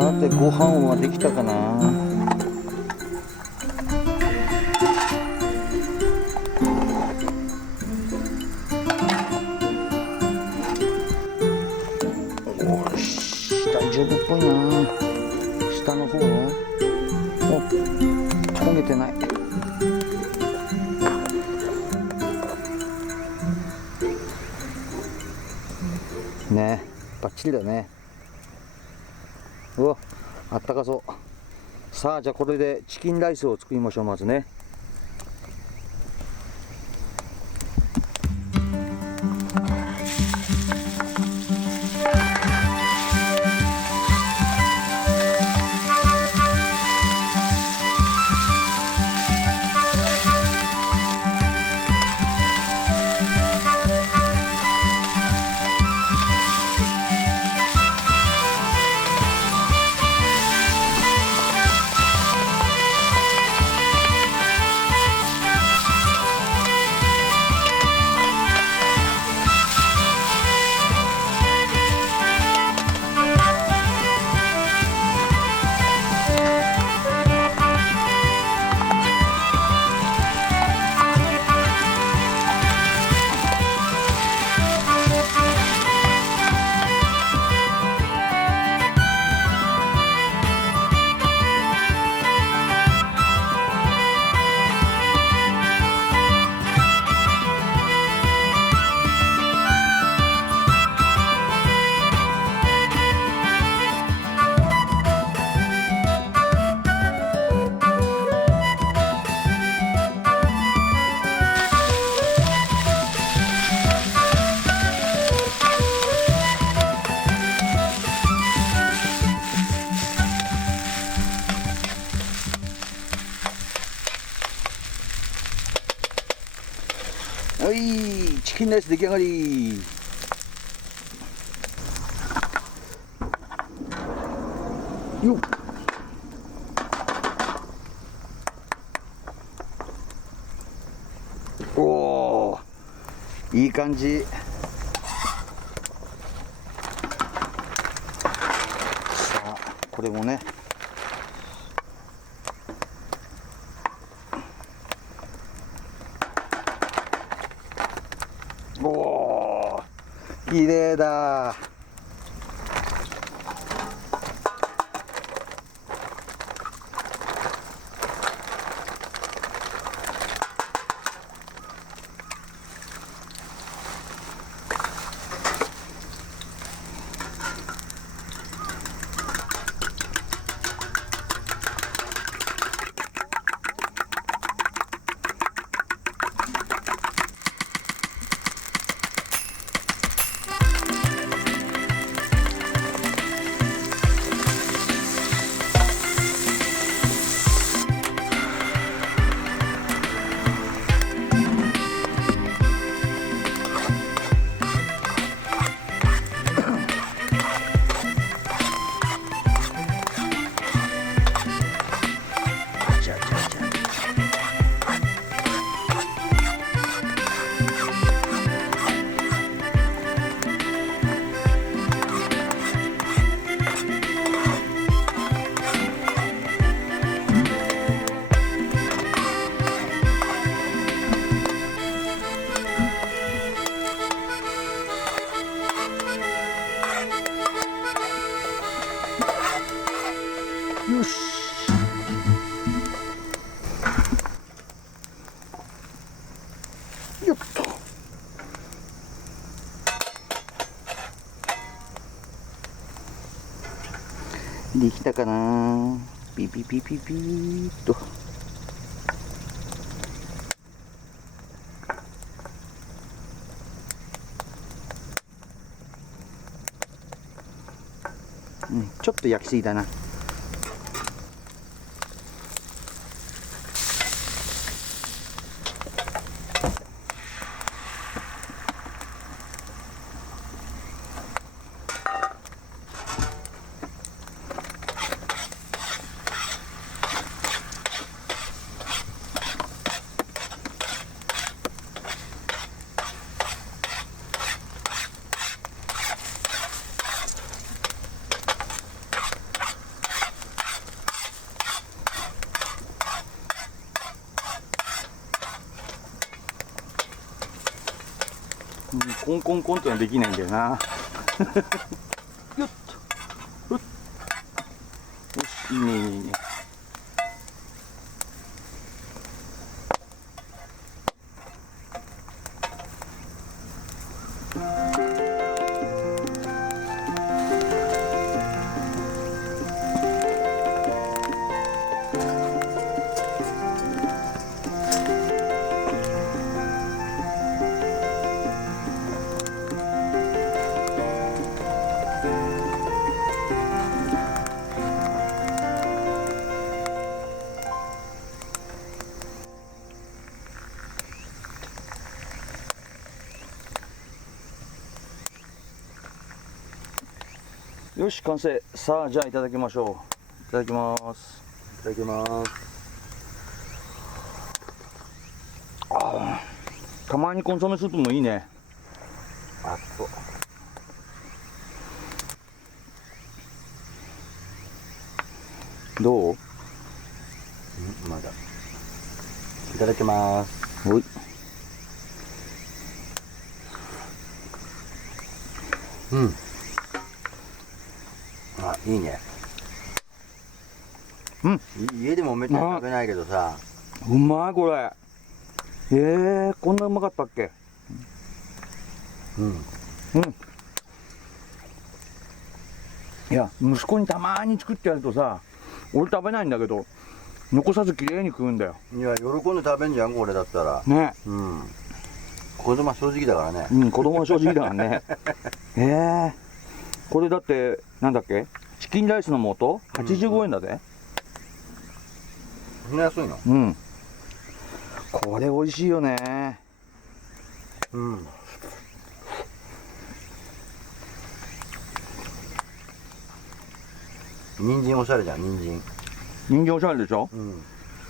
さてご飯はできたかな。よし、大丈夫っぽいな。下の方は焦げてない。ね、バッチリだね。うわ、あったかそう。さあ、じゃあこれでチキンライスを作りましょう。まずね、ンライス出来上がり。よっ。おお、いい感じ。さあこれもね、おお、綺麗だ。よし。よっと。できたかな。ピピピピピーっと。うん、ちょっと焼きすぎだな。コンコンコンってのはできないんだよな。よっと。よし、いいね、いいね、いいね。よし、完成。さあ、じゃあいただきましょう。いただきます。いただきます。あー、たまにコンソメスープもいいね。あっそう。どう？まだ。いただきます。おい。うん。あ、いいね。うん。家でもめっちゃ食べないけどさ。うまいこれ。こんなうまかったっけ？うん。うん。いや、息子にたまーに作ってやるとさ、俺食べないんだけど、残さずきれいに食うんだよ。いや、喜んで食べんじゃん、これだったら。ね。うん。子供は正直だからね。うん、子供は正直だからね。これだって、なんだっけ？チキンライスの素85円だぜ。そんな安いの？うん。これ美味しいよね。うん。人参おしゃれじゃん、人参。人参おしゃれでしょう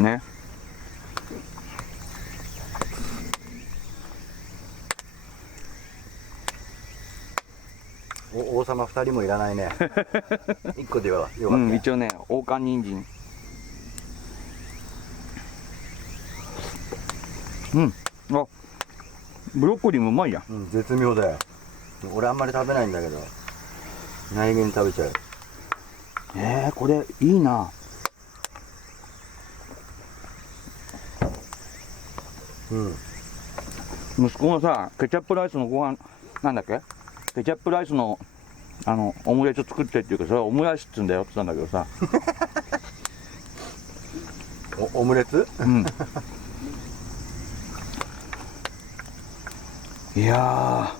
ん。ね。王様2人もいらないね。1個でよかった。一応ね、王冠人参。あ、ブロッコリーもうまいやん。うん、絶妙だよ。俺あんまり食べないんだけど、何気に食べちゃう。これいいな。うん。息子がさ、ケチャップライスのご飯、なんだっけ、ケチャップライスのオムレツ作ってっていうか、それはオムライスっつうんだよって言ったんだけどさ。オムレツ？いや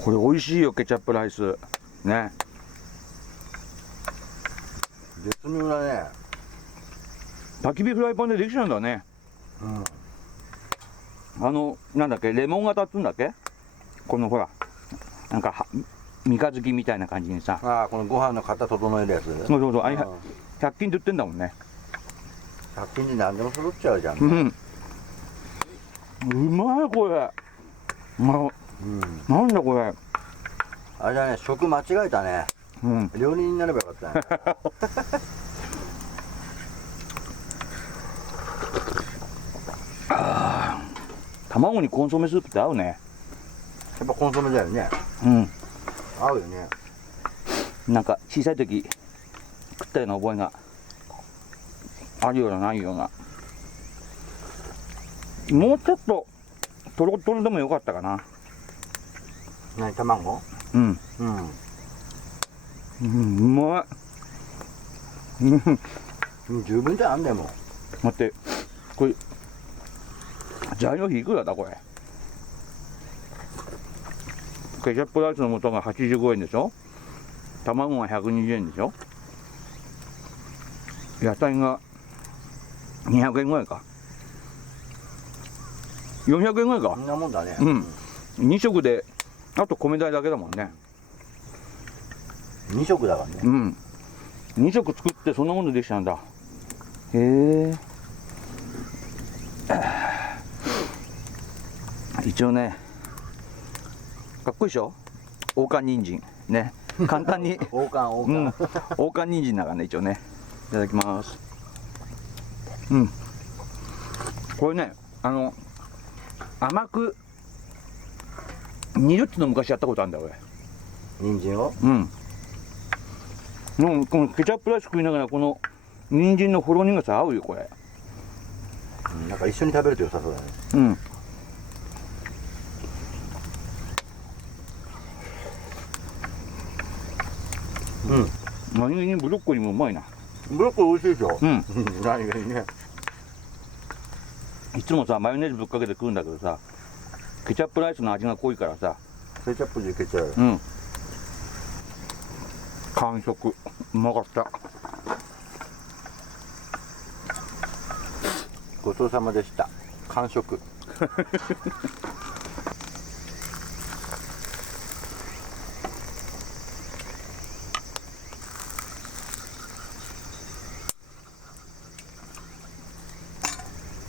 ー、これ美味しいよ、ケチャップライスね。絶妙だね。焚き火フライパンでできちゃうんだね。うん。なんだっけ、レモン型っつうんだっけ、このほら、なんか三日月みたいな感じにさ。ああ、このご飯の型整えるやつ。そうそうそう、100均で売ってんだもんね。100均で何でも揃っちゃうじゃん。うまいこれ。なんだこれ。あれだね、食間違えたね。料理人になればよかったね。卵にコンソメスープって合うね。やっぱコンソメだよね。合うよね。なんか小さい時食ったような覚えがあるようなないような。もうちょっとトロトロでもよかったかな。何、卵？うまい。十分じゃんでも。待って、これ材料費いくらだこれ。ケチャップライスの素が85円でしょ、卵が120円でしょ、野菜が200円ぐらいか、400円ぐらいか。そんなもんだね。2食であと米代だけだもんね。2食だからね。2食作ってそんなものでできちゃうんだ。へえ。一応ね、かっこいいでしょ、王冠人参ね、簡単に王冠王冠人参だからね、一応ね。いただきます。これね、甘く煮るっての昔やったことあるんだよ俺。人参を？このケチャップライス食いながらこの人参のほろ苦さ合うよこれ。なんか一緒に食べると良さそうだね。何気にブロッコリーもうまいな。ブロッコリー美味しいでしょ。何気にね。いつもさマヨネーズぶっかけて食うんだけどさ、ケチャップライスの味が濃いからさ。ケチャップでいけちゃう。完食うまかった。ごちそうさまでした。完食。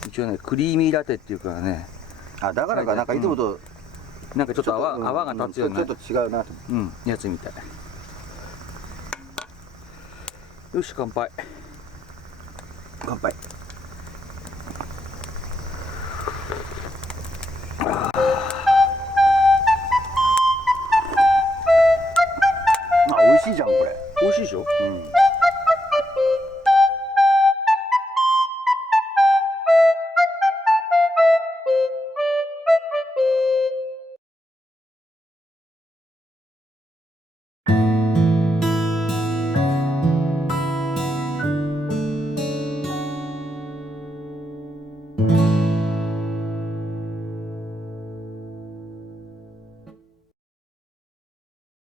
一応ねクリーミーラテっていうからね。あ、だからか、なんかいつもとなんかちょっと泡が立つような、ちょっと違うなと。やつみたい。よし乾杯。乾杯。